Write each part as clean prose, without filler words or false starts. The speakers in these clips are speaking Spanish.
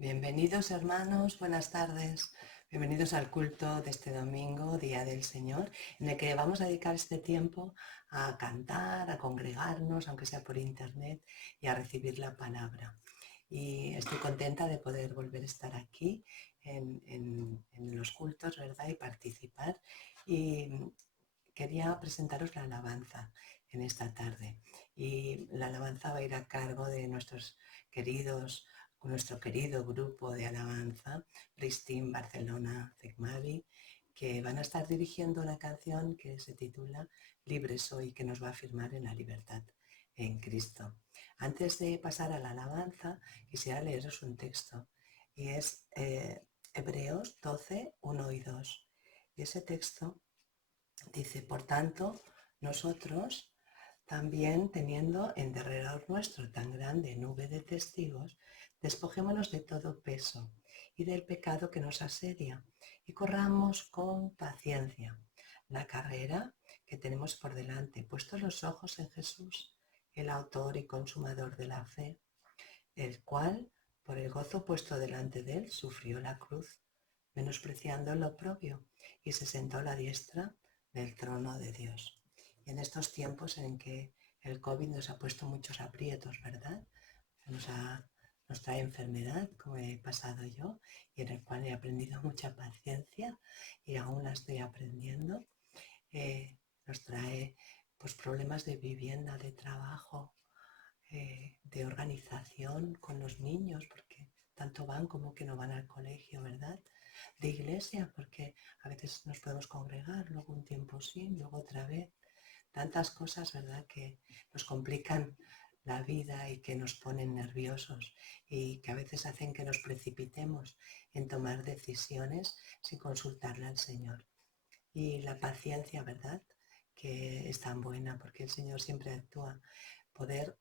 Bienvenidos hermanos, buenas tardes. Bienvenidos al culto de este domingo, Día del Señor, en el que vamos a dedicar este tiempo a cantar, a congregarnos, aunque sea por internet, y a recibir la palabra. Y estoy contenta de poder volver a estar aquí en los cultos, ¿verdad? Y participar. Y quería presentaros la alabanza en esta tarde. Y la alabanza va a ir a cargo de nuestro querido grupo de alabanza, Pristine Barcelona Zegmavi, que van a estar dirigiendo una canción que se titula Libre soy, que nos va a afirmar en la libertad en Cristo. Antes de pasar a la alabanza, quisiera leeros un texto, y es Hebreos 12, 1 y 2. Y ese texto dice: por tanto, nosotros también, teniendo en derredor nuestro tan grande nube de testigos, despojémonos de todo peso y del pecado que nos asedia, y corramos con paciencia la carrera que tenemos por delante, puestos los ojos en Jesús, el autor y consumador de la fe, el cual, por el gozo puesto delante de él, sufrió la cruz, menospreciando lo oprobio, y se sentó a la diestra del trono de Dios. Y en estos tiempos en que el COVID nos ha puesto muchos aprietos, ¿verdad? Nos trae enfermedad, como he pasado yo, y en el cual he aprendido mucha paciencia y aún la estoy aprendiendo. Nos trae pues problemas de vivienda, de trabajo, de organización con los niños, porque tanto van como que no van al colegio, ¿verdad? De iglesia, porque a veces nos podemos congregar, luego un tiempo sí, luego otra vez. Tantas cosas, ¿verdad?, que nos complican la vida y que nos ponen nerviosos y que a veces hacen que nos precipitemos en tomar decisiones sin consultarle al Señor. Y la paciencia, ¿verdad?, que es tan buena, porque el Señor siempre actúa. Poder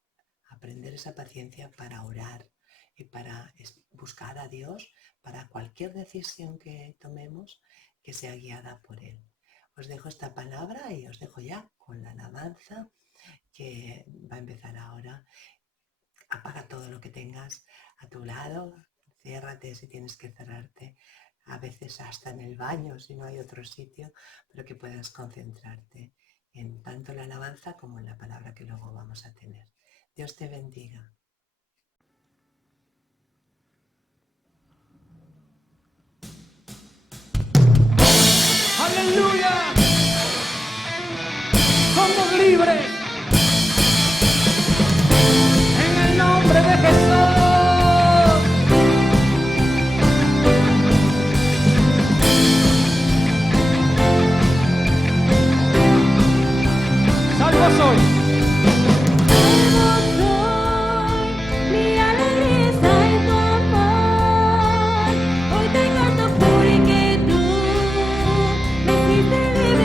aprender esa paciencia para orar y para buscar a Dios para cualquier decisión que tomemos, que sea guiada por Él. Os dejo esta palabra y os dejo ya con la alabanza que va a empezar ahora. Apaga todo lo que tengas a tu lado, ciérrate si tienes que cerrarte, a veces hasta en el baño si no hay otro sitio, pero que puedas concentrarte en tanto la alabanza como en la palabra que luego vamos a tener. Dios te bendiga. ¡Aleluya! Somos libres en el nombre de Jesús. Salvo soy. Mi alegría está en tu amor. Hoy te canto porque tú me hiciste libre.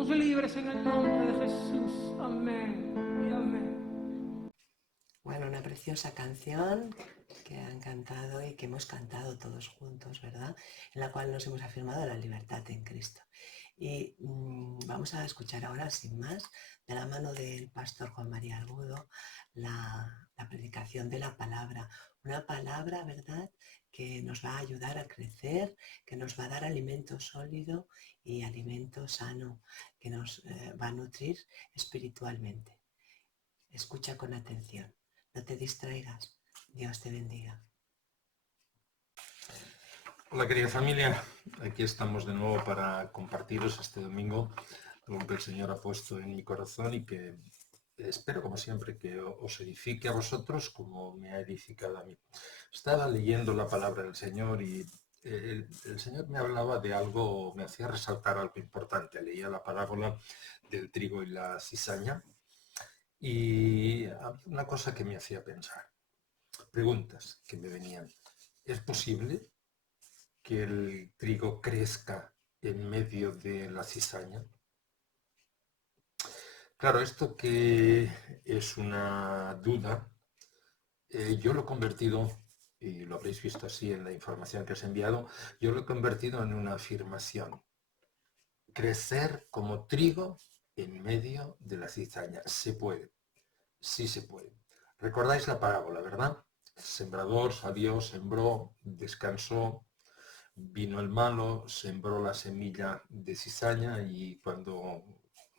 Somos libres en el nombre de Jesús. Amén y amén. Bueno, una preciosa canción que han cantado y que hemos cantado todos juntos, ¿verdad? En la cual nos hemos afirmado la libertad en Cristo. Y vamos a escuchar ahora, sin más, de la mano del pastor Juan María Argudo, la predicación de la palabra. Una palabra, ¿verdad?, que nos va a ayudar a crecer, que nos va a dar alimento sólido y alimento sano, que nos va a nutrir espiritualmente. Escucha con atención, no te distraigas. Dios te bendiga. Hola querida familia, aquí estamos de nuevo para compartiros este domingo algo que el Señor ha puesto en mi corazón y que espero como siempre que os edifique a vosotros como me ha edificado a mí. Estaba leyendo la palabra del Señor y el Señor me hablaba de algo, me hacía resaltar algo importante. Leía la parábola del trigo y la cizaña y había una cosa que me hacía pensar, preguntas que me venían. ¿Es posible que el trigo crezca en medio de la cizaña? Claro, esto que es una duda, yo lo he convertido, y lo habréis visto así en la información que os he enviado, yo lo he convertido en una afirmación. Crecer como trigo en medio de la cizaña. Se puede, sí se puede. Recordáis la parábola, ¿verdad? El sembrador salió, sembró, descansó. Vino el malo, sembró la semilla de cizaña y cuando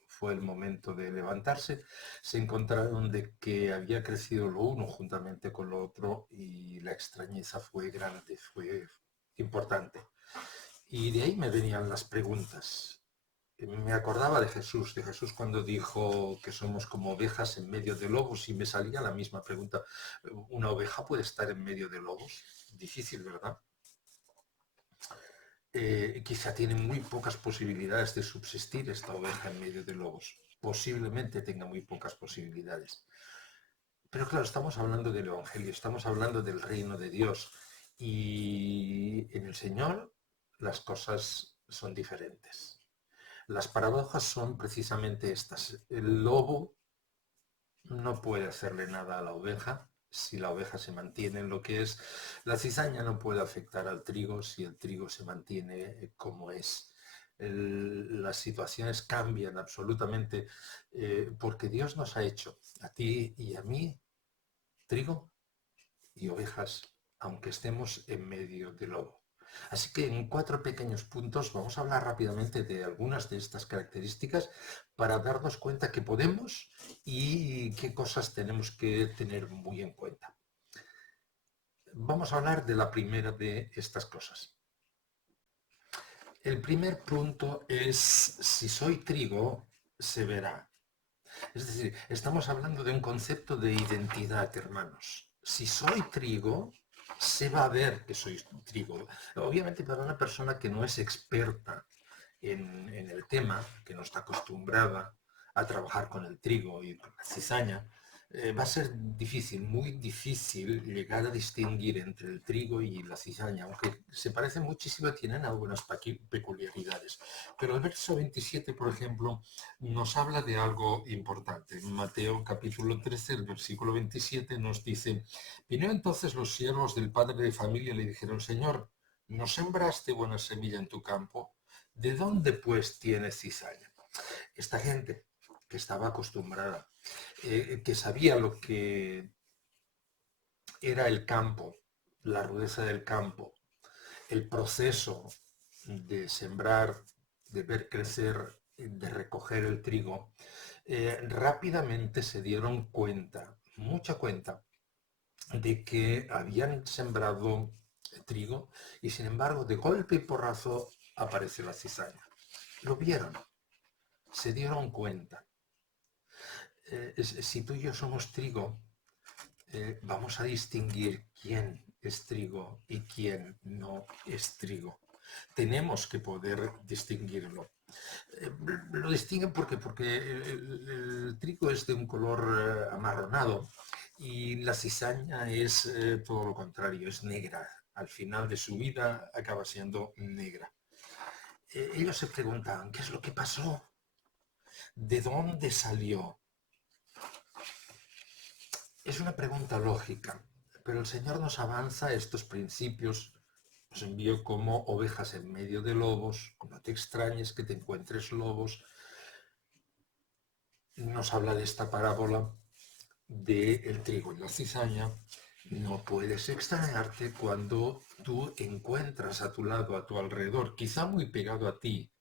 fue el momento de levantarse, se encontraron de que había crecido lo uno juntamente con lo otro y la extrañeza fue grande, fue importante. Y de ahí me venían las preguntas. Me acordaba de Jesús cuando dijo que somos como ovejas en medio de lobos y me salía la misma pregunta. ¿Una oveja puede estar en medio de lobos? Difícil, ¿verdad? Quizá tiene muy pocas posibilidades de subsistir esta oveja en medio de lobos. Posiblemente tenga muy pocas posibilidades. Pero claro, estamos hablando del Evangelio, estamos hablando del reino de Dios. Y en el Señor las cosas son diferentes. Las paradojas son precisamente estas. El lobo no puede hacerle nada a la oveja si la oveja se mantiene en lo que es. La cizaña no puede afectar al trigo si el trigo se mantiene como es. Las situaciones cambian absolutamente porque Dios nos ha hecho, a ti y a mí, trigo y ovejas, aunque estemos en medio del lobo. Así que en 4 pequeños puntos vamos a hablar rápidamente de algunas de estas características para darnos cuenta que podemos y qué cosas tenemos que tener muy en cuenta. Vamos a hablar de la primera de estas cosas. El primer punto es, si soy trigo, se verá. Es decir, estamos hablando de un concepto de identidad, hermanos. Si soy trigo, se va a ver que soy trigo. Obviamente para una persona que no es experta en el tema, que no está acostumbrada a trabajar con el trigo y con la cizaña, va a ser difícil, muy difícil llegar a distinguir entre el trigo y la cizaña, aunque se parecen muchísimo, tienen algunas peculiaridades. Pero el verso 27, por ejemplo, nos habla de algo importante. En Mateo capítulo 13, el versículo 27 nos dice: vino entonces los siervos del padre de familia y le dijeron: Señor, ¿no sembraste buena semilla en tu campo? ¿De dónde pues tienes cizaña? Esta gente que estaba acostumbrada, que sabía lo que era el campo, la rudeza del campo, el proceso de sembrar, de ver crecer, de recoger el trigo, rápidamente se dieron cuenta, mucha cuenta, de que habían sembrado trigo y sin embargo de golpe y porrazo apareció la cizaña. Lo vieron, se dieron cuenta. Si tú y yo somos trigo, vamos a distinguir quién es trigo y quién no es trigo. Tenemos que poder distinguirlo. Lo distinguen porque el trigo es de un color amarronado y la cizaña es todo lo contrario, es negra. Al final de su vida acaba siendo negra. Ellos se preguntaban, ¿qué es lo que pasó? ¿De dónde salió? Es una pregunta lógica, pero el Señor nos avanza estos principios, nos envió como ovejas en medio de lobos, no te extrañes que te encuentres lobos. Nos habla de esta parábola del trigo y la cizaña. No puedes extrañarte cuando tú encuentras a tu lado, a tu alrededor, quizá muy pegado a ti,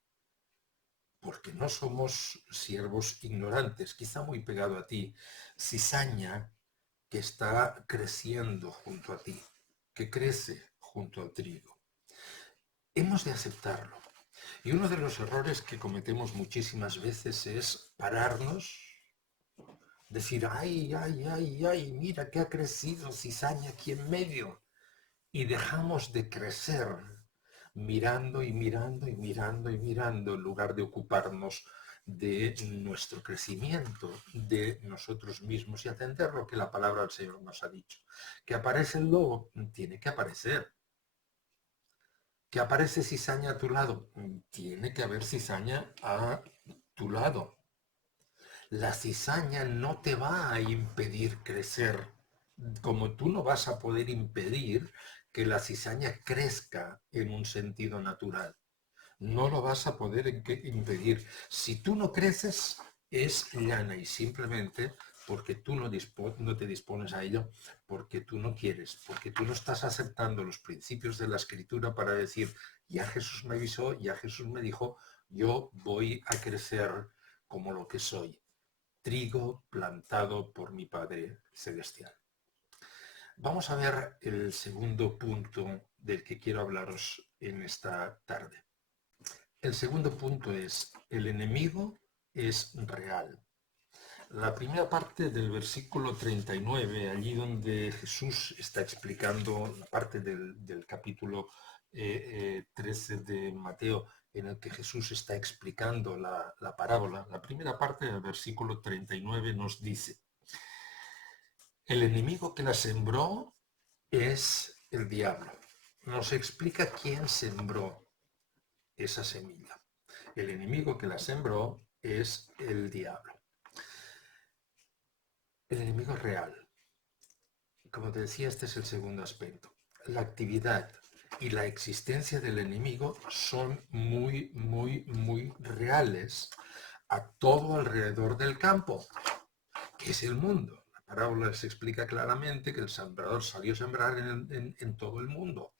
porque no somos siervos ignorantes, quizá muy pegado a ti, cizaña que está creciendo junto a ti, que crece junto al trigo. Hemos de aceptarlo. Y uno de los errores que cometemos muchísimas veces es pararnos, decir, ay, ay, ay, ay, mira que ha crecido cizaña aquí en medio. Y dejamos de crecer mirando y mirando y mirando y mirando en lugar de ocuparnos de nuestro crecimiento, de nosotros mismos y atender lo que la palabra del Señor nos ha dicho. Que aparece el lobo, tiene que aparecer. Que aparece cizaña a tu lado, tiene que haber cizaña a tu lado. La cizaña no te va a impedir crecer, como tú no vas a poder impedir que la cizaña crezca en un sentido natural. No lo vas a poder impedir. Si tú no creces, es llana y simplemente porque tú no te dispones a ello, porque tú no quieres, porque tú no estás aceptando los principios de la Escritura para decir, ya Jesús me avisó, ya Jesús me dijo, yo voy a crecer como lo que soy, trigo plantado por mi Padre Celestial. Vamos a ver el segundo punto del que quiero hablaros en esta tarde. El segundo punto es, el enemigo es real. La primera parte del versículo 39, allí donde Jesús está explicando la parte del capítulo 13 de Mateo, en el que Jesús está explicando la parábola, la primera parte del versículo 39 nos dice, el enemigo que la sembró es el diablo. Nos explica quién sembró esa semilla. El enemigo que la sembró es el diablo. El enemigo es real. Como te decía, este es el segundo aspecto. La actividad y la existencia del enemigo son muy, muy, muy reales a todo alrededor del campo, que es el mundo. La parábola se explica claramente que el sembrador salió a sembrar en todo el mundo,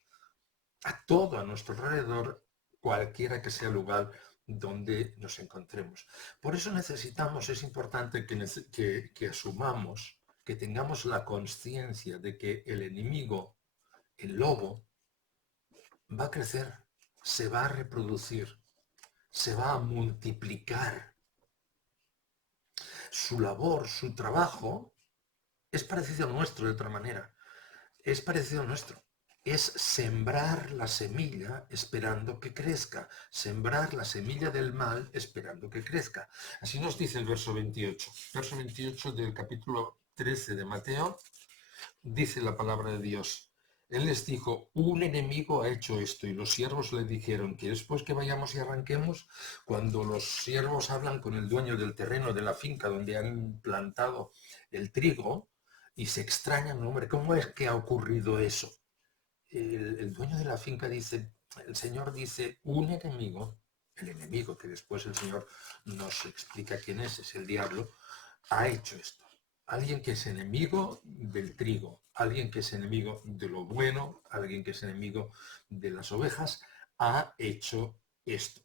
a todo a nuestro alrededor, cualquiera que sea el lugar donde nos encontremos. Por eso necesitamos, es importante que asumamos, que tengamos la conciencia de que el enemigo, el lobo, va a crecer, se va a reproducir, se va a multiplicar. Su labor, su trabajo, es parecido al nuestro de otra manera. Es parecido al nuestro. Es sembrar la semilla esperando que crezca. Sembrar la semilla del mal esperando que crezca. Así nos dice el verso 28. Verso 28 del capítulo 13 de Mateo. Dice la palabra de Dios. Él les dijo, un enemigo ha hecho esto, y los siervos le dijeron que después que vayamos y arranquemos, cuando los siervos hablan con el dueño del terreno, de la finca donde han plantado el trigo, y se extrañan, hombre, ¿cómo es que ha ocurrido eso? El dueño de la finca dice, el Señor dice, un enemigo, el enemigo que después el Señor nos explica quién es el diablo, ha hecho esto. Alguien que es enemigo del trigo, alguien que es enemigo de lo bueno, alguien que es enemigo de las ovejas, ha hecho esto.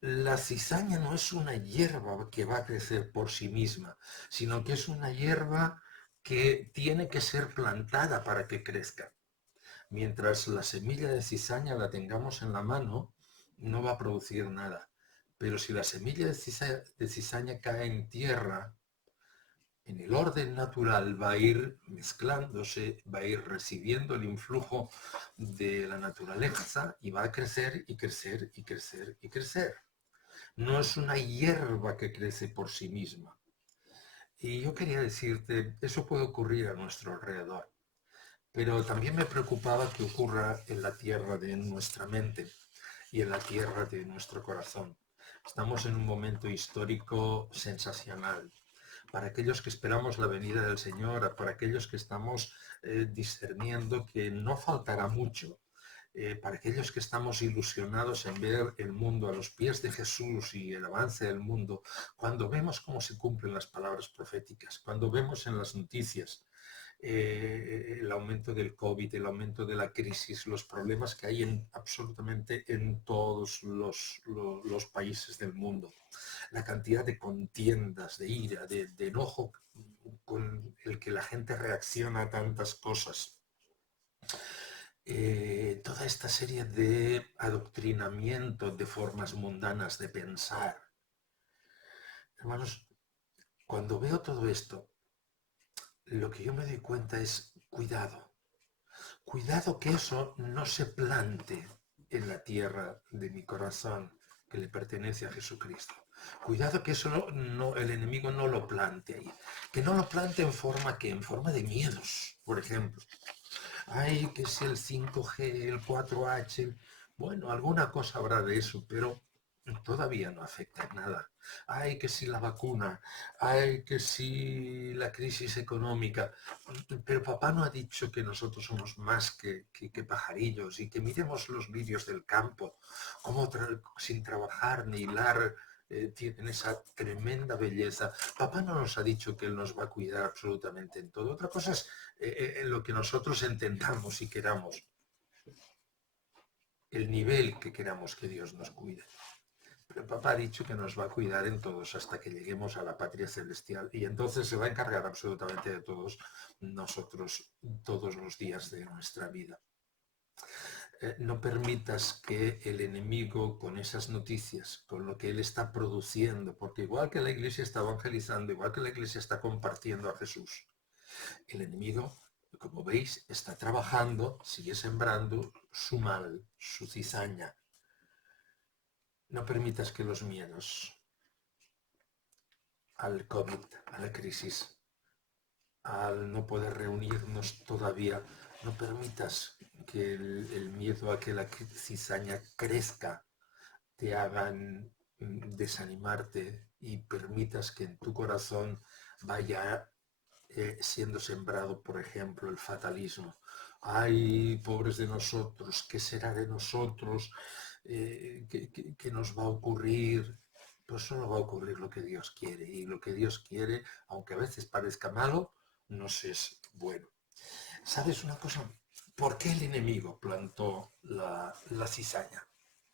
La cizaña no es una hierba que va a crecer por sí misma, sino que es una hierba que tiene que ser plantada para que crezca. Mientras la semilla de cizaña la tengamos en la mano, no va a producir nada. Pero si la semilla de cizaña cae en tierra, en el orden natural va a ir mezclándose, va a ir recibiendo el influjo de la naturaleza y va a crecer y crecer y crecer y crecer. No es una hierba que crece por sí misma. Y yo quería decirte, eso puede ocurrir a nuestro alrededor. Pero también me preocupaba que ocurra en la tierra de nuestra mente y en la tierra de nuestro corazón. Estamos en un momento histórico sensacional. Para aquellos que esperamos la venida del Señor, para aquellos que estamos discerniendo que no faltará mucho, para aquellos que estamos ilusionados en ver el mundo a los pies de Jesús y el avance del mundo, cuando vemos cómo se cumplen las palabras proféticas, cuando vemos en las noticias el aumento del COVID, el aumento de la crisis, los problemas que hay absolutamente en todos los países del mundo, la cantidad de contiendas, de ira, de enojo con el que la gente reacciona a tantas cosas. Toda esta serie de adoctrinamiento de formas mundanas de pensar. Hermanos, cuando veo todo esto, lo que yo me doy cuenta es cuidado. Cuidado que eso no se plante en la tierra de mi corazón que le pertenece a Jesucristo. Cuidado que eso el enemigo no lo plante ahí. Que no lo plante en forma de miedos, por ejemplo. Ay, que si el 5G, el 4H, bueno, alguna cosa habrá de eso, pero todavía no afecta en nada. Ay, que si la vacuna, ay, que si la crisis económica, pero papá no ha dicho que nosotros somos más que pajarillos y que miremos los vídeos del campo, cómo sin trabajar ni hilar tienen esa tremenda belleza. Papá no nos ha dicho que Él nos va a cuidar absolutamente en todo. Otra cosa es lo que nosotros entendamos y queramos, el nivel que queramos que Dios nos cuide. Pero papá ha dicho que nos va a cuidar en todos hasta que lleguemos a la patria celestial y entonces se va a encargar absolutamente de todos nosotros todos los días de nuestra vida. No permitas que el enemigo con esas noticias, con lo que él está produciendo, porque igual que la iglesia está evangelizando, igual que la iglesia está compartiendo a Jesús, el enemigo, como veis, está trabajando, sigue sembrando su mal, su cizaña. No permitas que los miedos al COVID, a la crisis, al no poder reunirnos todavía, no permitas que el miedo a que la cizaña crezca te hagan desanimarte y permitas que en tu corazón vaya siendo sembrado, por ejemplo, el fatalismo. Ay, pobres de nosotros, ¿qué será de nosotros? ¿Qué nos va a ocurrir? Pues solo va a ocurrir lo que Dios quiere. Y lo que Dios quiere, aunque a veces parezca malo, nos es bueno. ¿Sabes una cosa? ¿Por qué el enemigo plantó la cizaña?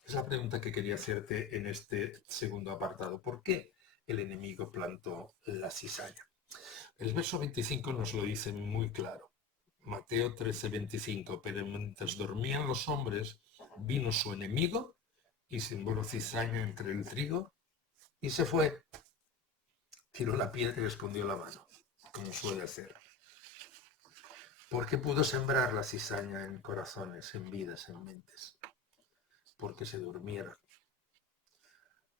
Es la pregunta que quería hacerte en este segundo apartado. ¿Por qué el enemigo plantó la cizaña? El verso 25 nos lo dice muy claro. Mateo 13:25. Pero mientras dormían los hombres, vino su enemigo y sembró cizaña entre el trigo y se fue. Tiró la piedra y escondió la mano, como suele hacer. ¿Por qué pudo sembrar la cizaña en corazones, en vidas, en mentes? Porque se durmieron.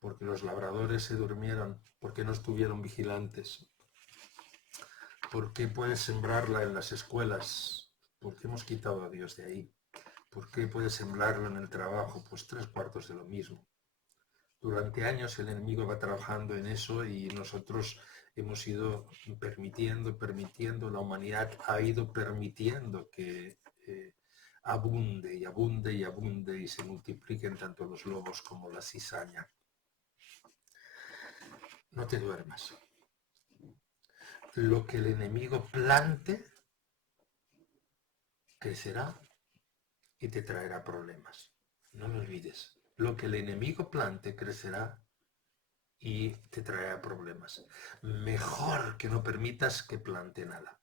Porque los labradores se durmieron, porque no estuvieron vigilantes. ¿Por qué puedes sembrarla en las escuelas? Porque hemos quitado a Dios de ahí. ¿Por qué puedes sembrarlo en el trabajo? Pues 3/4 de lo mismo. Durante años el enemigo va trabajando en eso y nosotros hemos ido permitiendo, la humanidad ha ido permitiendo que abunde y abunde y abunde y se multipliquen tanto los lobos como la cizaña. No te duermas. Lo que el enemigo plante crecerá y te traerá problemas. No lo olvides. Lo que el enemigo plante crecerá y te traerá problemas. Mejor que no permitas que plante nada.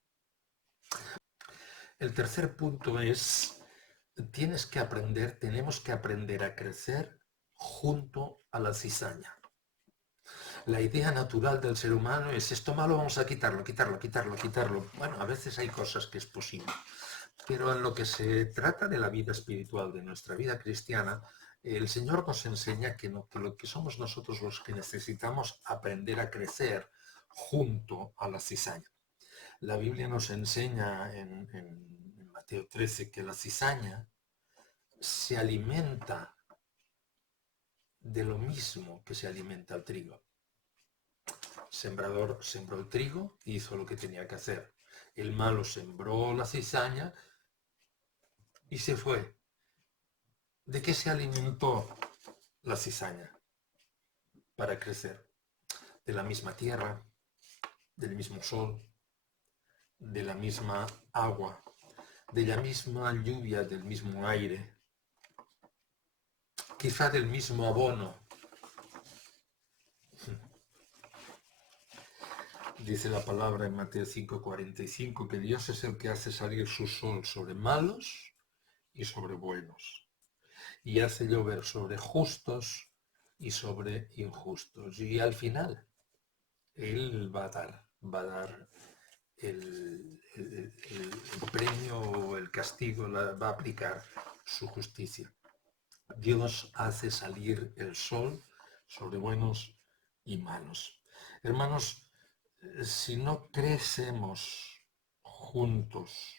El tercer punto es, tenemos que aprender a crecer junto a la cizaña. La idea natural del ser humano es esto malo, vamos a quitarlo. Bueno, a veces hay cosas que es posible. Pero en lo que se trata de la vida espiritual, de nuestra vida cristiana, el Señor nos enseña que lo que somos nosotros los que necesitamos aprender a crecer junto a la cizaña. La Biblia nos enseña en Mateo 13 que la cizaña se alimenta de lo mismo que se alimenta el trigo. Sembrador sembró el trigo y hizo lo que tenía que hacer. El malo sembró la cizaña y se fue. ¿De qué se alimentó la cizaña para crecer? De la misma tierra, del mismo sol, de la misma agua, de la misma lluvia, del mismo aire, quizá del mismo abono. Dice la palabra en Mateo 5:45 que Dios es el que hace salir su sol sobre malos y sobre buenos, y hace llover sobre justos y sobre injustos. Y al final, Él va a dar el premio o el castigo, va a aplicar su justicia. Dios hace salir el sol sobre buenos y malos. Hermanos, si no crecemos juntos,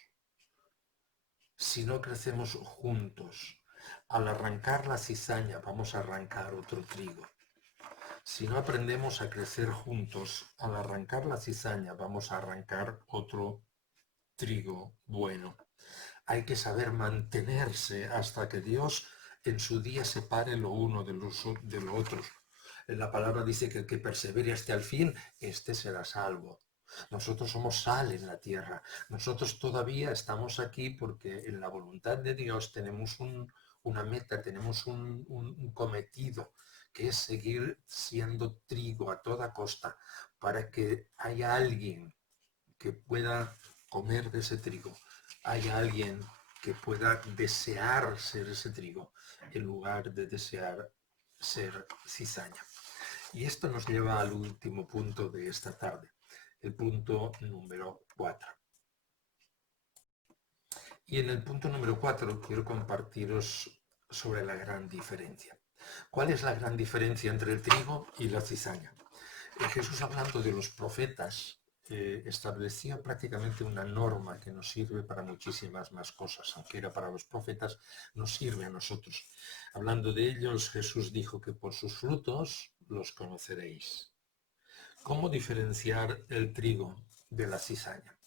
si no crecemos juntos, al arrancar la cizaña vamos a arrancar otro trigo. Si no aprendemos a crecer juntos, al arrancar la cizaña vamos a arrancar otro trigo bueno. Hay que saber mantenerse hasta que Dios en su día separe lo uno de lo otro. La palabra dice que el que persevere hasta el fin, este será salvo. Nosotros somos sal en la tierra. Nosotros todavía estamos aquí porque en la voluntad de Dios tenemos una meta, tenemos un cometido, que es seguir siendo trigo a toda costa para que haya alguien que pueda comer de ese trigo, haya alguien que pueda desear ser ese trigo en lugar de desear ser cizaña. Y esto nos lleva al último punto de esta tarde, el punto número 4. Y en el punto número 4 quiero compartiros sobre la gran diferencia. ¿Cuál es la gran diferencia entre el trigo y la cizaña? Jesús, hablando de los profetas, estableció prácticamente una norma que nos sirve para muchísimas más cosas, aunque era para los profetas, nos sirve a nosotros. Hablando de ellos, Jesús dijo que por sus frutos los conoceréis. ¿Cómo diferenciar el trigo de la cizaña?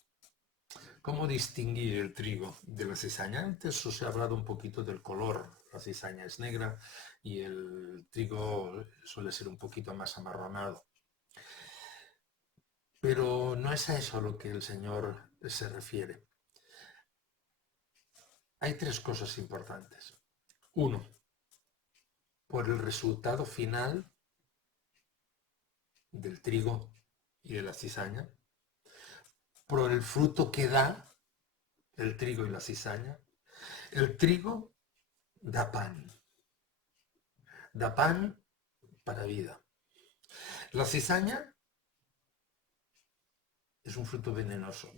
¿Cómo distinguir el trigo de la cizaña? Antes os he hablado un poquito del color. La cizaña es negra y el trigo suele ser un poquito más amarronado. Pero no es a eso a lo que el Señor se refiere. Hay tres cosas importantes. Uno, por el resultado final del trigo y de la cizaña, por el fruto que da el trigo y la cizaña. El trigo da pan para vida. La cizaña es un fruto venenoso,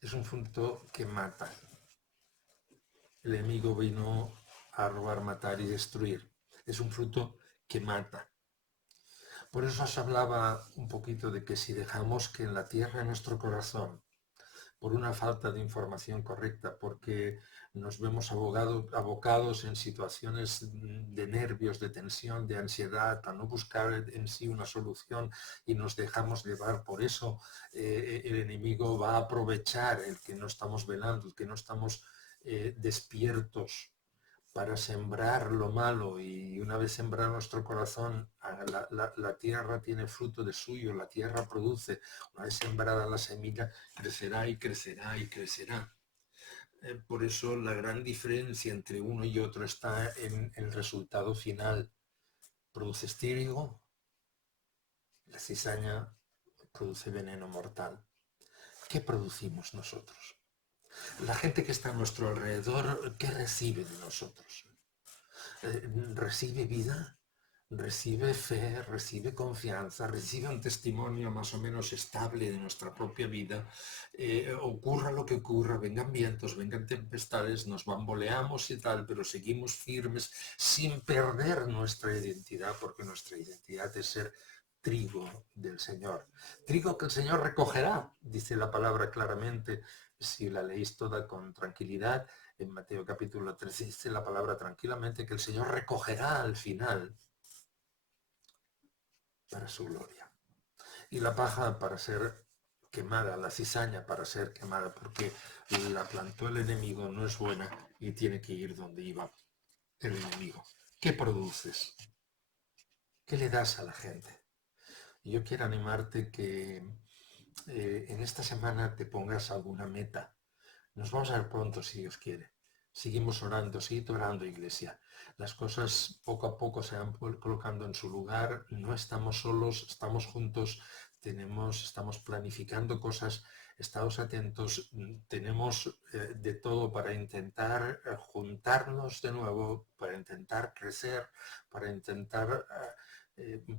es un fruto que mata. El enemigo vino a robar, matar y destruir. Es un fruto que mata. Por eso os hablaba un poquito de que si dejamos que en la tierra, en nuestro corazón, por una falta de información correcta, porque nos vemos abocados en situaciones de nervios, de tensión, de ansiedad, a no buscar en sí una solución y nos dejamos llevar por eso, el enemigo va a aprovechar el que no estamos velando, el que no estamos despiertos para sembrar lo malo, y una vez sembrado nuestro corazón, la tierra tiene fruto de suyo, la tierra produce. Una vez sembrada la semilla, crecerá y crecerá y crecerá. Por eso la gran diferencia entre uno y otro está en el resultado final. Produce trigo, la cizaña produce veneno mortal. ¿Qué producimos nosotros? La gente que está a nuestro alrededor, ¿qué recibe de nosotros? Recibe vida, recibe fe, recibe confianza, recibe un testimonio más o menos estable de nuestra propia vida. Ocurra lo que ocurra, vengan vientos, vengan tempestades, nos bamboleamos y tal, pero seguimos firmes sin perder nuestra identidad, porque nuestra identidad es ser trigo del Señor. Trigo que el Señor recogerá, dice la palabra claramente, si la leéis toda con tranquilidad. En Mateo capítulo 13 dice la palabra tranquilamente que el Señor recogerá al final para su gloria. Y la paja para ser quemada, la cizaña para ser quemada, porque la plantó el enemigo, no es buena y tiene que ir donde iba el enemigo. ¿Qué produces? ¿Qué le das a la gente? Y yo quiero animarte que en esta semana te pongas alguna meta. Nos vamos a ver pronto, si Dios quiere. Seguimos orando, seguid orando, iglesia. Las cosas poco a poco se van colocando en su lugar. No estamos solos, estamos juntos. Estamos planificando cosas. Estaos atentos. Tenemos de todo para intentar juntarnos de nuevo, para intentar crecer, para intentar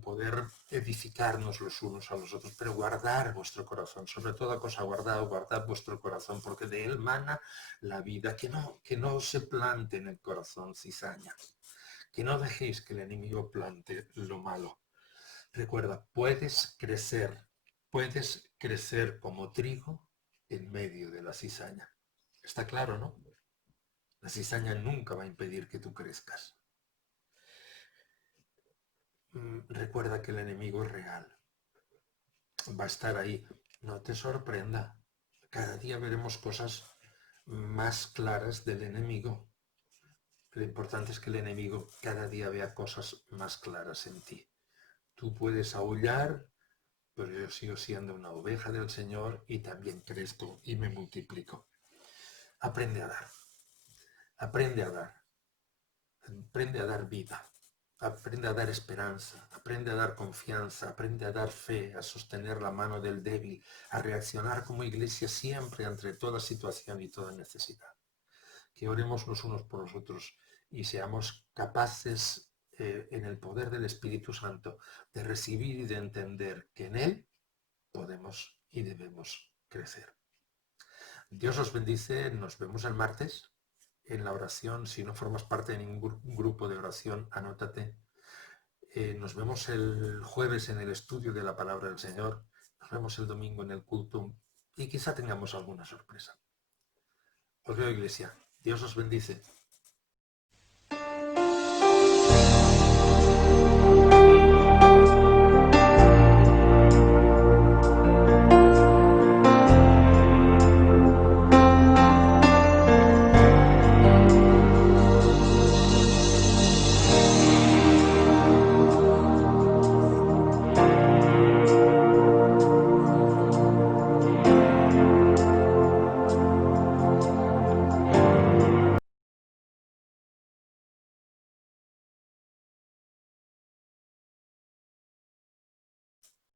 poder edificarnos los unos a los otros, pero guardar vuestro corazón, sobre toda cosa guardad vuestro corazón, porque de él mana la vida, que no se plante en el corazón cizaña, que no dejéis que el enemigo plante lo malo. Recuerda, puedes crecer como trigo en medio de la cizaña. Está claro, ¿no? La cizaña nunca va a impedir que tú crezcas. Recuerda que el enemigo es real. Va a estar ahí. No te sorprenda. Cada día veremos cosas más claras del enemigo. Lo importante es que el enemigo cada día vea cosas más claras en ti. Tú puedes aullar, pero yo sigo siendo una oveja del Señor y también crezco y me multiplico. Aprende a dar. Aprende a dar. Aprende a dar vida. Aprende a dar esperanza, aprende a dar confianza, aprende a dar fe, a sostener la mano del débil, a reaccionar como iglesia siempre ante toda situación y toda necesidad. Que oremos los unos por los otros y seamos capaces en el poder del Espíritu Santo de recibir y de entender que en Él podemos y debemos crecer. Dios os bendice, nos vemos el martes en la oración. Si no formas parte de ningún grupo de oración, anótate. Nos vemos el jueves en el estudio de la palabra del Señor. Nos vemos el domingo en el culto y quizá tengamos alguna sorpresa. Os veo, iglesia. Dios os bendice.